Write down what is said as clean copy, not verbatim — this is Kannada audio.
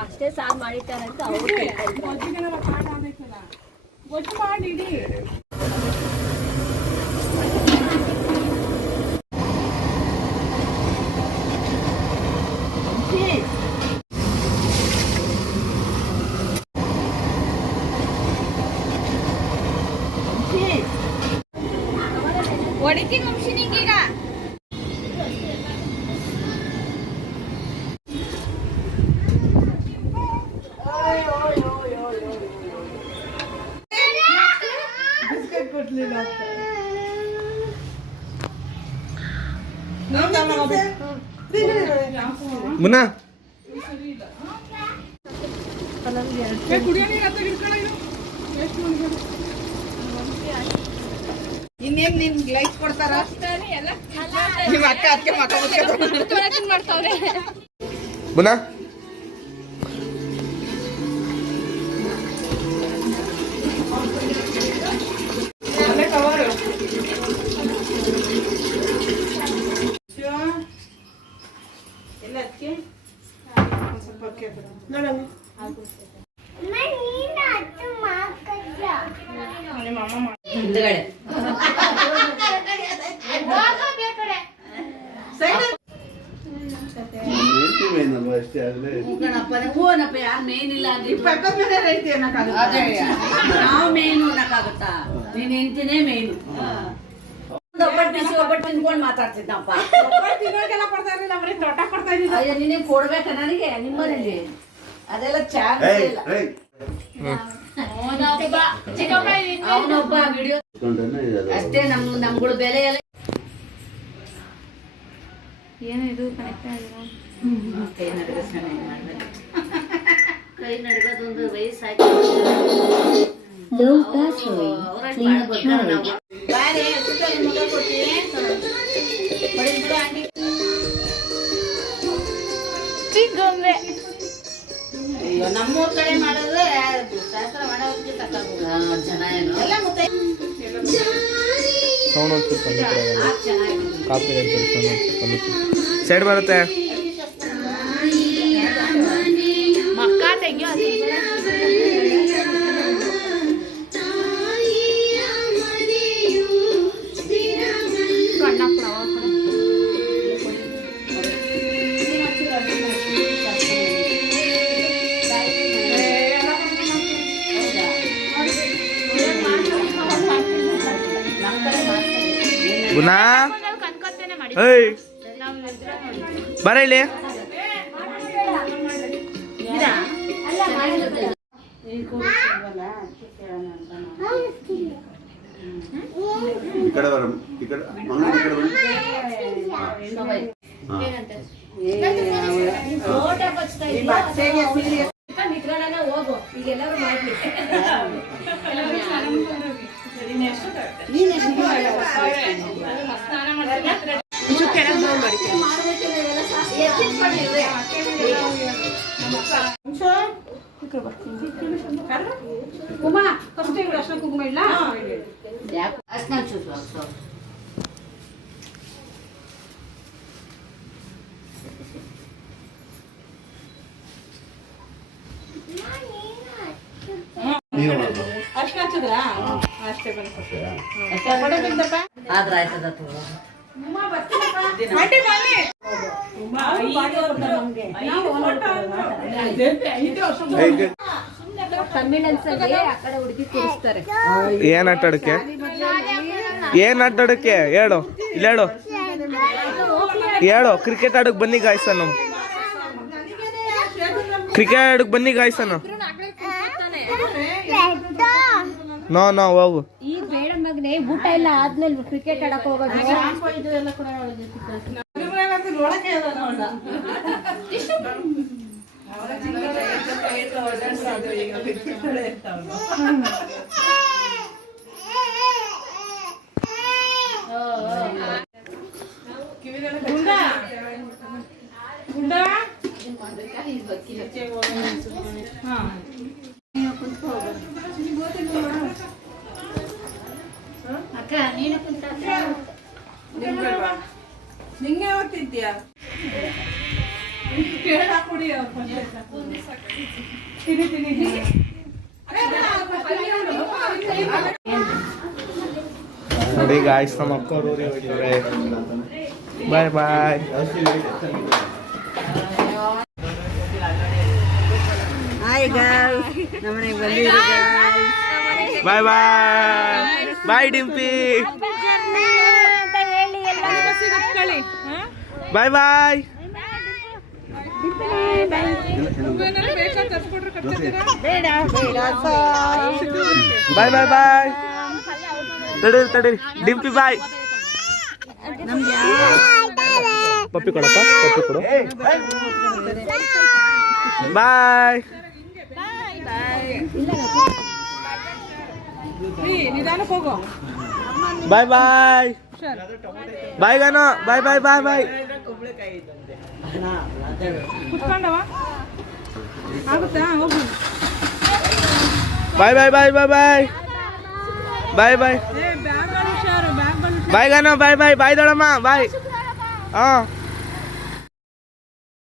ಅಷ್ಟೇ ಸಾರು ಮಾಡಿಟ್ಟಾರಂತ ಗೊತ್ತು ಮಾಡಿ ಒಡಿಕೆ ವಂಶಿ ನಿಂಗೀಗ ಮುನ್ನಾ ಇನ್ನೇನ್ ನಿಮ್ಗೆ ಲೈಕ್ ಕೊಡ್ತಾರ ನಿಮ್ಮ ಅಕ್ಕ ಅದಕ್ಕೆ ಮಾಡ್ತಾವ್ರೆ ಮುನ್ನಾ ಯಾರು ಮೇನ್ ಇಲ್ಲ ನಾವು ಮೇನು ಅನ್ನಕ್ಕಾಗುತ್ತಾ ನೀನ್ ಹೆಂಡ್ತಿನೇ ಮೇನು ಒಬ್ಬಟ್ಟು ತಿನ್ಕೊಂಡು ಮಾತಾಡ್ತಿದ್ದಪ್ಪ ನಿನಗೆ ಕೊಡ್ಬೇಕ ನನಗೆ ನಿಮ್ಮನೇಲಿ ಅದೆಲ್ಲ ಚಾನ್ಸ್ ಇಲ್ಲ ಅವನೊಬ್ಬ ವಿಡಿಯೋ ಅಷ್ಟೇ ನಮ್ಗಳು ಬೆಲೆ ಎಲ್ಲ ಏನೋ ಇದು ಕನೆಕ್ಟ್ ಆಗಿರೋ ಕೈ ನಡ್ಗ ಚೆನ್ನಾಗಿ ಮಾಡ್ಬೇಕು ಕೈ ನಡ್ಗೋದೊಂದು ವಯಸ್ಸಾಗಿ ಅಯ್ಯೋ ನಮ್ಮೂರ್ ಕಡೆ ಮಾಡಿದ್ರೆ ಶಾಸ್ತ್ರ ಮಾಡೋದಕ್ಕೆ ತಕ್ಕ ಜನ ಏನು ಎಲ್ಲ ಮುತ್ತ ಸೈಡ್ ಬರುತ್ತೆ ಮಕ್ಕ ತೆಗಿಯೋ ಗುನಾ ಏಯ್ ಬರ ಇಲ್ಲಿ ಈ ಕಡೆ ಬರ ಈ ಕಡೆ ಮಂಗಳೂರು ಈ ಕಡೆ ಬನ್ನಿ ಹೋಗು ಈಗ ಎಲ್ಲರೂ ಮಾಡ್ಲಿ ಕುಮ ಫಸ್ಟ್ ಅರ್ಶನ ಕುಂಕುಮ ಇಲ್ಲ ಅರ್ಶನ ಅರ್ಶನ ಹಚ್ಚಿದ್ರ ಅಷ್ಟೇ ಆದ್ರ ಆಯ್ತದ ಕನ್ವಿನೆನ್ಸ್ ಅಲ್ಲಿ ಆ ಕಡೆ ಹುಡುಗಿ ಕೂರಿಸ್ತಾರೆ. ಏನ್ ಆಟ ಆಡಕ್ಕೆ ಹೇಳು ಇಲ್ಲ ಹೇಳು ಕ್ರಿಕೆಟ್ ಆಡಕ್ ಬನ್ನಿ ಗಾಯ್ಸನು ನೋ ಹೋಗು ಈಗ ಬೇಡ ಮಗನೇ ಊಟ ಎಲ್ಲ ಆದ್ಮೇಲೆ ಕ್ರಿಕೆಟ್ ಆಡಕ್ ಹೋಗೋದು ಅಕ್ಕ ನೀನು ಕುಂತ ನಿಂಗೆ ಯಾವತ್ತು ತಿಂತೀಯಾ ಕೇಳ ಕುಡಿ ತಿನ್ನಿ ನೋಡಿ ಗಾಯ್ಸ್ ನಮ್ಮ ಅಕ್ಕ ಬಾಯ್ ಬಾಯ್. ಹಾಯ್ ಗರ್ಲ್ಸ್ ನಮ್ಮನೆಗೆ ಬಂದಿದ್ದೀರಿ ಗರ್ಲ್ಸ್ ಬಾಯ್ ಬಾಯ್ ಬಾಯ್ ಡಿಂಪಿ ಬಾಯ್ ಬಾಯ್ ಬಾಯ್ ಬಾಯ್ ಬಾಯ್. ತಡೀರಿ ಡಿಂಪಿ ಬಾಯ್. ಪಪ್ಪಿ ಕೊಡಪ್ಪ ಪಪ್ಪಿ ಕೊಡು. ಬಾಯ್ ನಿಧಾನಕ್ಕೆ ಹೋಗೋ ಬಾಯ್ ಬಾಯ್ ಬಾಯ್ ಗಾನೋ ಬಾಯ್ ಬಾಯ್ ಬಾಯ್ ಬಾಯ್. ಕುತ್ಕೊಂಡವ ಆಗುತ್ತಾ ಹೋಗು ಬಾಯ್ ಬಾಯ್ ಬಾಯ್ ಬಾಯ್ ಬಾಯ್ ಬಾಯ್ ಬಾಯ್ ಬ್ಯಾಗ್ಗಳು ಹುಷಾರು ಬ್ಯಾಗ್ಗಳು ಬಾಯ್ ಗಾನೋ ಬಾಯ್ ಬಾಯ್ ಬಾಯ್ ದೊಡಮ್ಮ ಬಾಯ್. ಹಾಂ